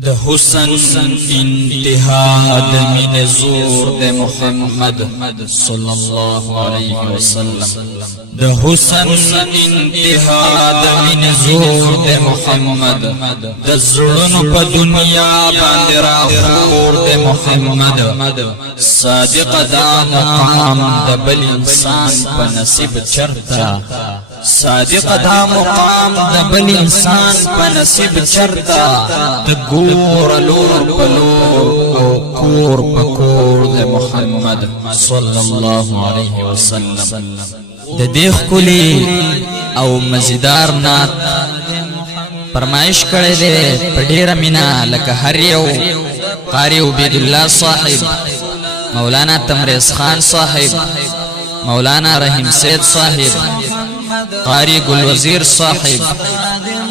د حسن انتها د مين زور د محمد صلى الله عليه وسلم د حسن انتها د مين زور د محمد د زړونو په دنیا باندې راخور د محمد صادق دا مقام د بل انسان په نصیب چرتا صادق دا مقام د بل انسان په نصیب چرتا د ګور لور په لور کور په کور د محمد صلی الله علیه وسلم د دې خولي او مزیدار نات فرمایش کړی دی په ډیره مینا لکه هر یو قاری عبید الله صاحب مولانا تمریز خان صاحب مولانا رحیم سید صاحب قاری گل وزیر صاحب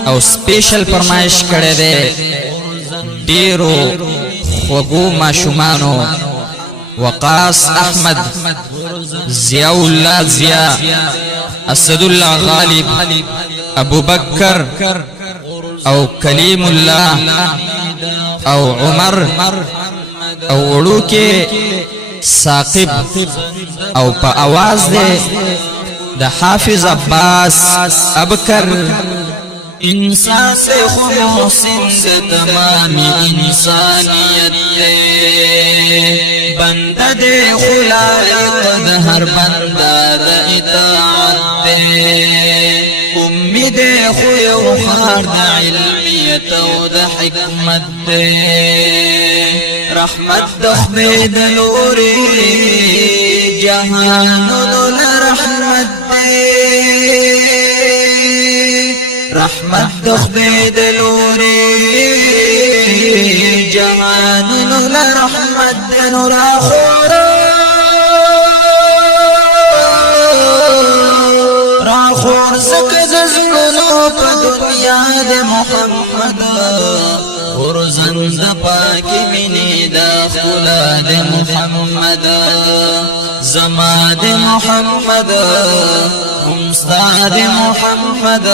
او سپیشل فرمایش کړی دی ډیرو خوږو ماشومانو وقاص احمد ضیاء الله ضیاء اسد الله غالب ابو بکر او کلیم الله او عمر او وړوکې ثاقب او په आवाज دی د حافظ عباس ابکر انسان سے محسن سے تمام انسانیت دے بندہ دے خلائق دا ہر بندہ دا اطاعت دے امید خویو خار دا علمیت و دا حکمت دے رحمت دا خبید لوری جہانو دل رحمت دے رحمت دخبی دلوری جهان نغل رحمت دنور راخور سکز زلونو پا دنیا د محمد غرزند پاکی منی دا خلا د محمد زما د محمد همستا د محمد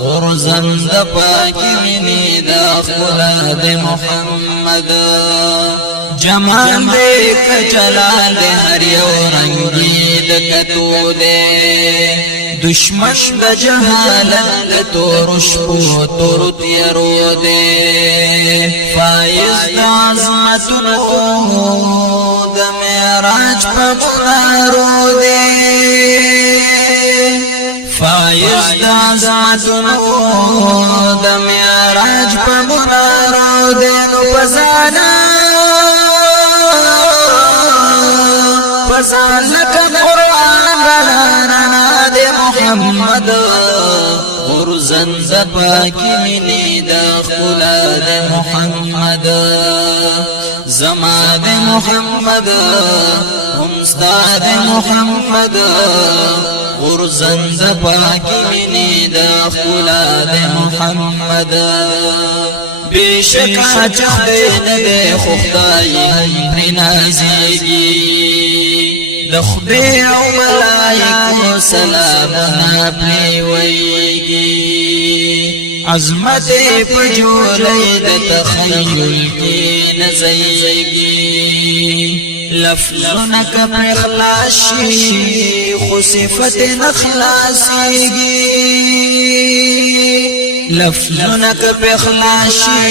غرزند پاکی منی دا خلا د محمد جمال دے کچلال دے ہر یو رنگی دکتو دے دشمن د جهالت تورش پو تور تیرو دے فائز د عظمتو د معراج په منارو دے فائز د عظمتو د معراج په منارو دے نو پزانا لکه قرآن رانا دے محمد غرزند پاکی منی دا خلا دے محمد زما دے محمد همستا دے محمد غرزند پاکی منی دا خلا دے محمد بیشکا چخدے ندے خدای نازیگی لخبی او ملائکو سلامنا پریویگی عظمت پجولی د تخیل کی نزیگی لفظنک پخلاشی خصفت نخلاسیگی لفظنک پخلاشی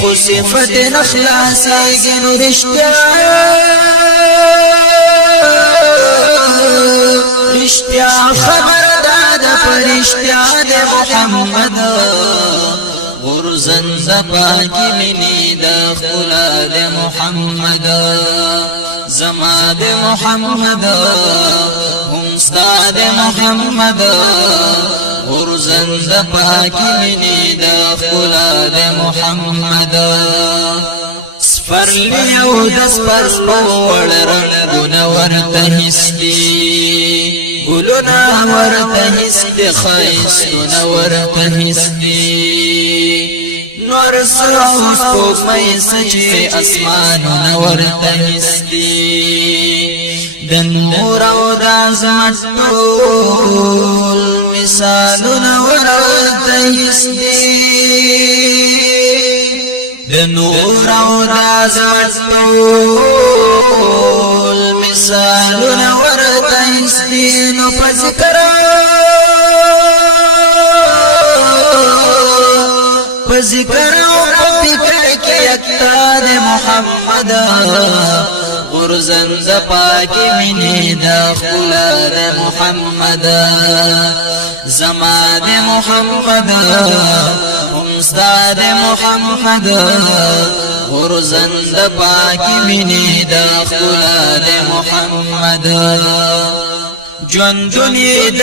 خصفت نخلاسیگی نو رشتیا خبر دادا پرشتیا دے محمد غرزند پاکی منی دا خلا دے محمد زما دے محمد همستا دے محمد غرزند پاکی منی دا خلا دے محمد سفر لیو دس پر پوڑ رنگونا ورطا ہستی گلونا ورطا ہستی خیستونا ورطا ہستی نور سروس پوک مئی سچے اسمانونا ورطا ہستی دن نور او دازمت طول مثالونا ورطا ہستی د نور او د عظمت ټول مثالونه ورته استینو په ذکر په ذکر او په فکر کې یکتا د محمد غرزند پاکی منی دا خلا د محمد زما د محمد امستاد محمد غرزند پاکی منی دا خلا د محمد جوندونی د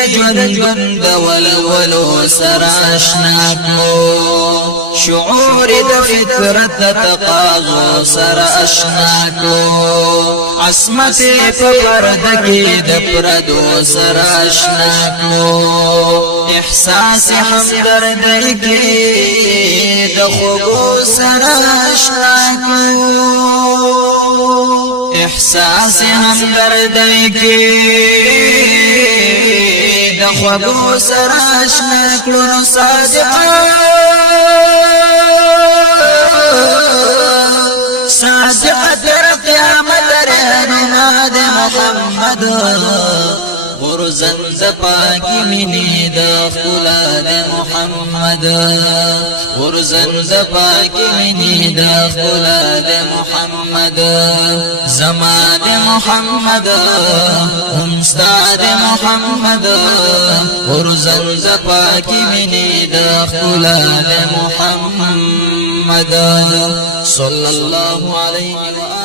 جوند ولولو سراشنا کو شعور د فکرت تقاضو سراشنا کو عصمت په پرده کې د پردو سراشنا کو احساس همدردی کې د خوږو سراشنا کو احساس همدردی کې د خوږو سراشنا کړو صادق تر قیامت رهنما د محمد غرزند پاکی منی د خلا د محمد غرزند پاکی منی د خلا د محمد زما د محمد امستاد محمد غرزند پاکی منی د خلا د محمد صلی الله علیه